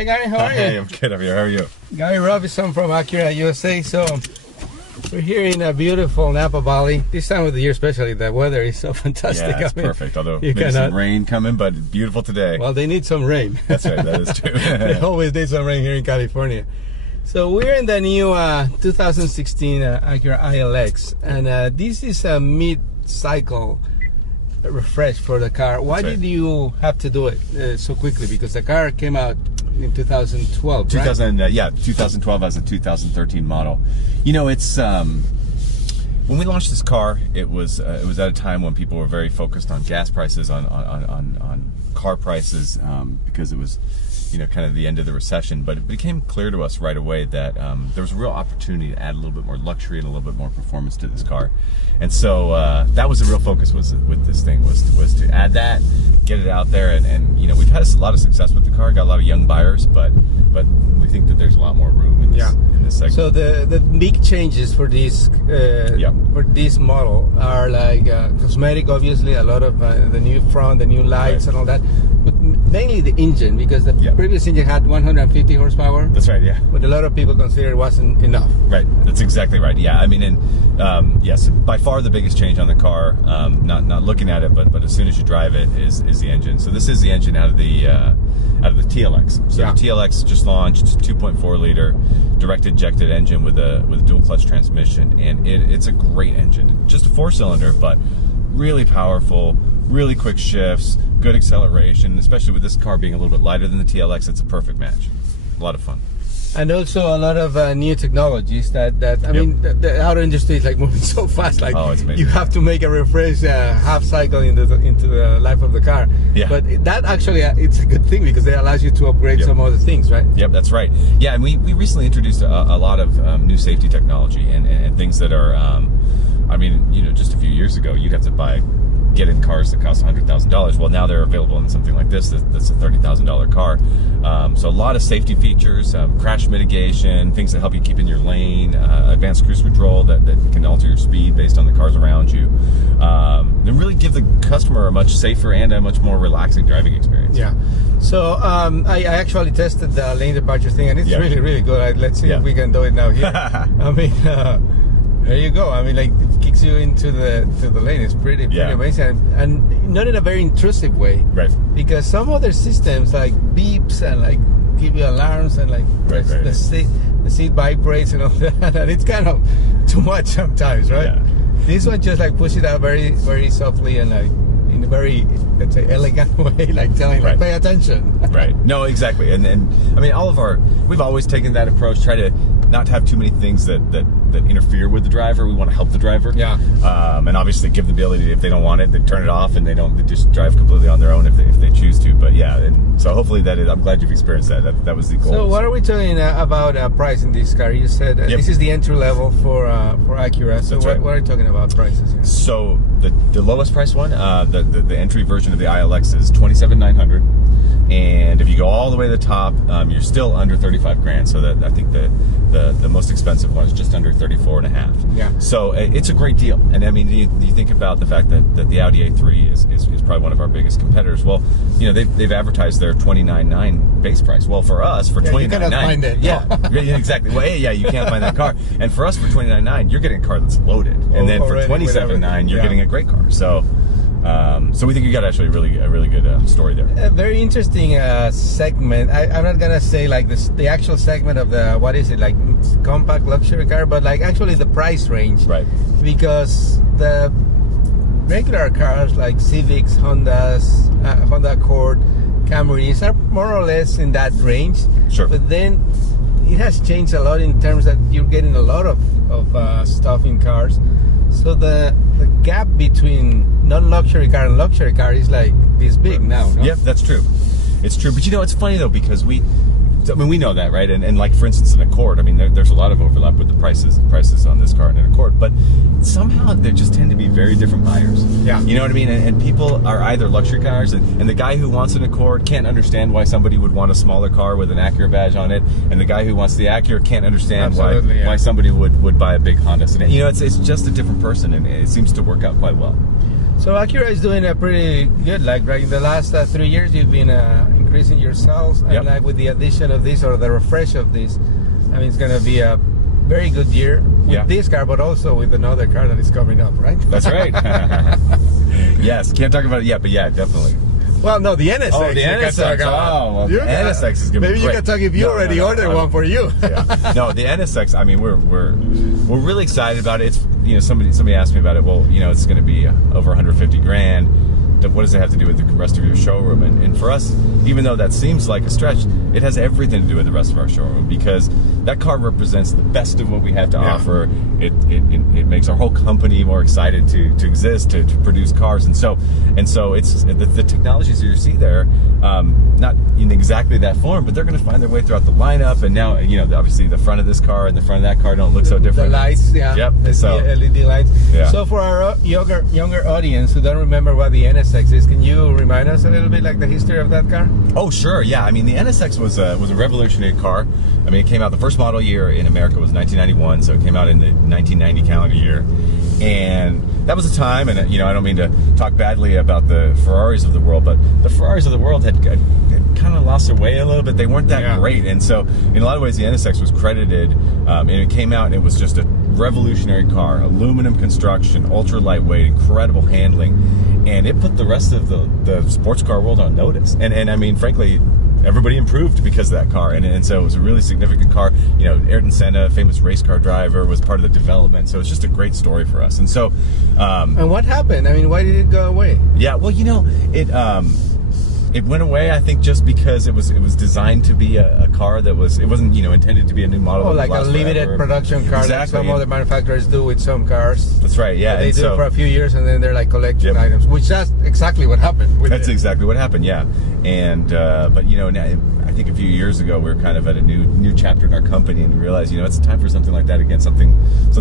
Hi Gary, how are you? Hey, I'm good. How are you? Gary Robinson from Acura USA. So we're here in a beautiful Napa Valley. This time of the year especially, the weather is so fantastic. Yeah, it's perfect. Although maybe some rain coming, but beautiful today. Well, they need some rain. That's right, that is true. They always need some rain here in California. So we're in the new 2016 Acura ILX, and this is a mid-cycle refresh for the car. Why did you have to do it so quickly? Because the car came out in 2012, right? Yeah, 2012 as a 2013 model. You know, it's when we launched this car, it was at a time when people were very focused on gas prices, on car prices, because it was, you know, kind of the end of the recession. But it became clear to us right away that there was a real opportunity to add a little bit more luxury and a little bit more performance to this car. And so that was the real focus with this thing, was to add that, get it out there, and you know, we've had a lot of success with the car, got a lot of young buyers, but we think that there's a lot more room in this segment. So the big changes for this for this model are like cosmetic, obviously, a lot of the new front, the new lights, and all that, but mainly the engine, because the previous engine had 150 horsepower. That's right, yeah. But a lot of people consider it wasn't enough. Right, that's exactly right. Yeah, I mean, and yes, by far the biggest change on the car, not looking at it, but as soon as you drive it, is the engine. So this is the engine out of the TLX. So the TLX just launched, 2.4 liter direct injected engine with a dual clutch transmission, and it's a great engine. Just a 4-cylinder, but really powerful, really quick shifts, good acceleration, especially with this car being a little bit lighter than the TLX. It's a perfect match. A lot of fun. And also a lot of new technologies that I mean, the auto industry is like moving so fast. Like, it's amazing. You have to make a refresh half cycle into the life of the car. Yeah. But that actually, it's a good thing because it allows you to upgrade some other things, right? Yep, that's right. Yeah, and we recently introduced a lot of new safety technology and things that are, I mean, you know, just a few years ago, you'd have to get in cars that cost $100,000. Well, now they're available in something like this that's a $30,000 car. So a lot of safety features, crash mitigation, things that help you keep in your lane, advanced cruise control that can alter your speed based on the cars around you. They really give the customer a much safer and a much more relaxing driving experience. Yeah. So I actually tested the lane departure thing, and it's really, really good. Let's see if we can do it now here. I mean, there you go. I mean, like, it kicks you into the lane. It's pretty amazing, and not in a very intrusive way. Right. Because some other systems like beeps and like give you alarms and like the seat vibrates and all that, and it's kind of too much sometimes, right? Yeah. This one just like push it out very, very softly and like in a very, let's say, elegant way, like telling like, pay attention. Right. No, exactly. And I mean, we've always taken that approach, try to not have too many things that interfere with the driver. We want to help the driver. Yeah. And obviously give the ability, if they don't want it, they turn it off and they just drive completely on their own if they choose to. But yeah, and so hopefully I'm glad you've experienced that. That was the goal. So what are we talking about price in this car? You said this is the entry level for Acura. So what are you talking about prices here? So the lowest price one, the entry version of the ILX is $27,900. And if you go all the way to the top, you're still under 35 grand. So that I think the most expensive one is just under 34.5. Yeah. So it's a great deal. And I mean, you think about the fact that the Audi A3 is probably one of our biggest competitors. Well, you know, they've advertised their $29,900 base price. Well, for us, for $29,900, you cannot find it. Yeah, exactly. Well, you can't find that car. And for us, for $29,900, you're getting a car that's loaded. And then for $27,900, you're getting a great car. So. So we think you got actually a really good story there. A very interesting segment. I'm not gonna say like the actual segment of the, what is it, like compact luxury car, but like actually the price range. Right. Because the regular cars like Civics, Hondas, Honda Accord, Camrys are more or less in that range. Sure. But then it has changed a lot in terms that you're getting a lot of stuff in cars. So the gap between non-luxury car and luxury car is like this big now, no? Yep, that's true. It's true. But you know, it's funny though, because we know that, right? And like, for instance, an Accord, I mean, there's a lot of overlap with the prices on this car and an Accord, but somehow there just tend to be very different buyers. Yeah. You know what I mean? And people are either luxury cars, and the guy who wants an Accord can't understand why somebody would want a smaller car with an Acura badge on it, and the guy who wants the Acura can't understand why somebody would buy a big Honda sedan. You know, it's just a different person, and it seems to work out quite well. So Acura is doing a pretty good, like right in the last 3 years, you've been increasing your sales, and like with the addition of this or the refresh of this, I mean, it's going to be a very good year with this car, but also with another car that is coming up, right? That's right. Yes, can't talk about it yet, but yeah, definitely. Well, no, the NSX. Oh, the NSX. Oh, well, the NSX is going to be maybe great. You can talk if you already ordered one for you. No, the NSX. I mean, we're really excited about it. It's, you know, somebody asked me about it. Well, you know, it's going to be over 150 grand. What does it have to do with the rest of your showroom? And for us, even though that seems like a stretch, it has everything to do with the rest of our showroom, because that car represents the best of what we have to offer. It makes our whole company more excited to exist, to produce cars, and so it's the technologies that you see there, not in exactly that form, but they're going to find their way throughout the lineup. And now, you know, obviously the front of this car and the front of that car don't look so different. The lights, Yep. So the LED lights. So for our younger audience who don't remember what the NSX is, can you remind us a little bit like the history of that car? Oh, sure. Yeah. I mean, the NSX was a revolutionary car. I mean, it came out, the first model year in America was 1991, so it came out in the 1990 calendar year. And that was a time, and you know, I don't mean to talk badly about the Ferraris of the world, but the Ferraris of the world had kind of lost their way a little bit. They weren't that great, and so in a lot of ways, the NSX was credited, and it came out and it was just a revolutionary car, aluminum construction, ultra lightweight, incredible handling, and it put the rest of the sports car world on notice. And I mean, frankly, everybody improved because of that car, and so it was a really significant car. You know, Ayrton Senna, famous race car driver, was part of the development, so it's just a great story for us. And so and what happened? I mean, why did it go away? Yeah, well, you know, it went away, I think, just because it was designed to be a car that it wasn't, you know, intended to be a new model. Oh, like a limited production car that some other manufacturers do with some cars. That's right, yeah. They do it for a few years, and then they're like collecting items, which that's exactly what happened. That's exactly what happened, yeah. And but you know, now, I think a few years ago we were kind of at a new chapter in our company, and we realized, you know, it's time for something like that again, something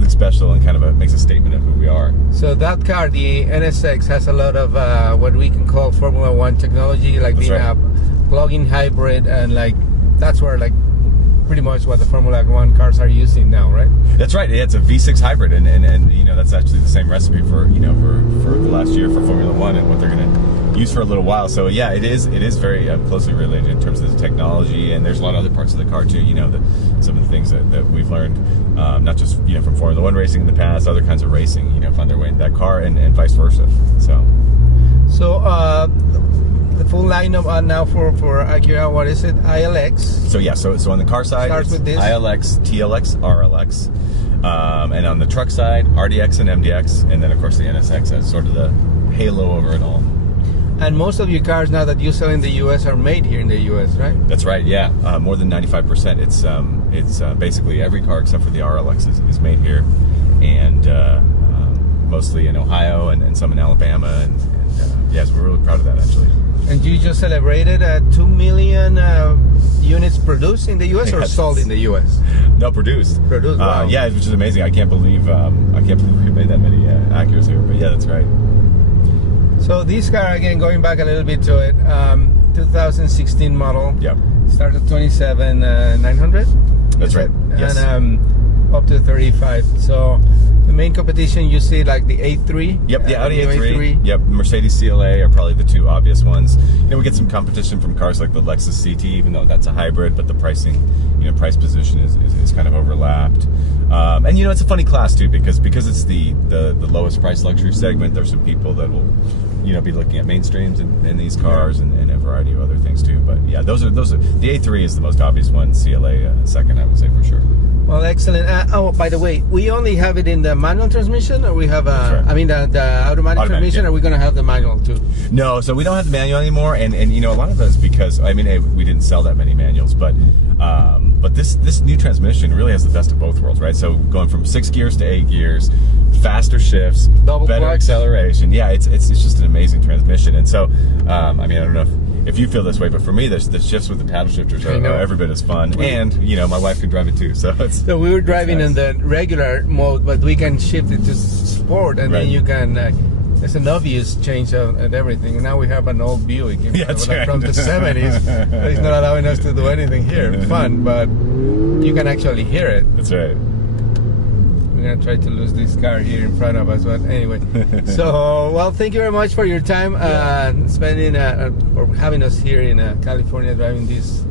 special, and kind of makes a statement of who we are. So that car, the NSX, has a lot of what we can call Formula One technology, like being a plug-in hybrid, and like that's where like pretty much what the Formula One cars are using now, right? That's right. It's a V6 hybrid, and you know, that's actually the same recipe for, you know, for the last year for Formula One and what they're going to use for a little while. So yeah, it is very closely related in terms of the technology, and there's a lot of other parts of the car too. You know, some of the things that we've learned, not just, you know, from Formula One racing in the past, other kinds of racing, you know, find their way into that car, and vice versa. So the full lineup now for Acura, what is it? ILX. So yeah, so on the car side, it's with this ILX, TLX, RLX, and on the truck side, RDX and MDX, and then of course the NSX as sort of the halo over it all. And most of your cars now that you sell in the U.S. are made here in the U.S., right? That's right. Yeah, more than 95%. It's basically every car except for the RLX is made here, and mostly in Ohio and some in Alabama, and yes, we're really proud of that actually. And you just celebrated 2 million units produced in the U.S. or sold in the U.S.? No, produced. Produced. Wow. Yeah, which is amazing. I can't believe we made that many Acuras here. But yeah, that's right. So this car, again, going back a little bit to it, 2016 model. Yeah. Started 27,900. That's right. Yes. And up to 35. So the main competition, you see like the A3. Yep, the Audi A3. Yep, Mercedes CLA are probably the two obvious ones. You know, we get some competition from cars like the Lexus CT, even though that's a hybrid, but the pricing, you know, price position is kind of overlapped. And you know, it's a funny class too, because it's the lowest price luxury segment. There's some people that will, you know, be looking at mainstreams in these cars, and a variety of other things too. But yeah, those are the A3 is the most obvious one. CLA second, I would say for sure. Well, excellent. Oh, by the way, we only have it in the manual transmission, or we have I mean, the automatic transmission, or are we going to have the manual too? No, so we don't have the manual anymore, and you know, a lot of that is because, I mean, we didn't sell that many manuals, but this new transmission really has the best of both worlds, right? So going from 6 gears to 8 gears, faster shifts, better acceleration. Yeah, it's just an amazing transmission, and so I mean, I don't know if you feel this way, but for me, the shifts with the paddle shifters are every bit as fun, and you know, my wife can drive it too. So we were driving in the regular mode, but we can shift it to sport, and then you can. It's an obvious change and everything. And now we have an old Buick from the 70s. But it's not allowing us to do anything here. It's fun, but you can actually hear it. That's right. We're gonna try to lose this car here in front of us, but anyway. So, well, thank you very much for your time, spending or having us here in California, driving this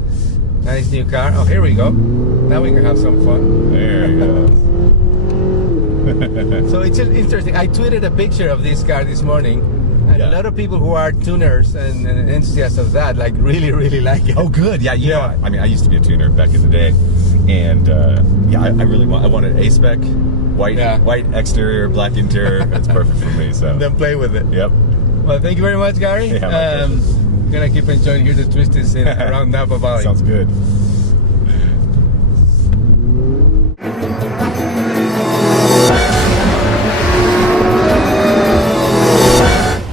nice new car. Oh, here we go. Now we can have some fun. There you go. So it's interesting. I tweeted a picture of this car this morning, and a lot of people who are tuners and enthusiasts of that, like, really like it. Oh, good. Yeah, you know, I mean, I used to be a tuner back in the day, and yeah, I wanted A-spec, white exterior, black interior. That's perfect for me. So then play with it. Yep. Well, thank you very much, Gary. Yeah, Gonna keep enjoying here the twisties around Napa Valley. Sounds good.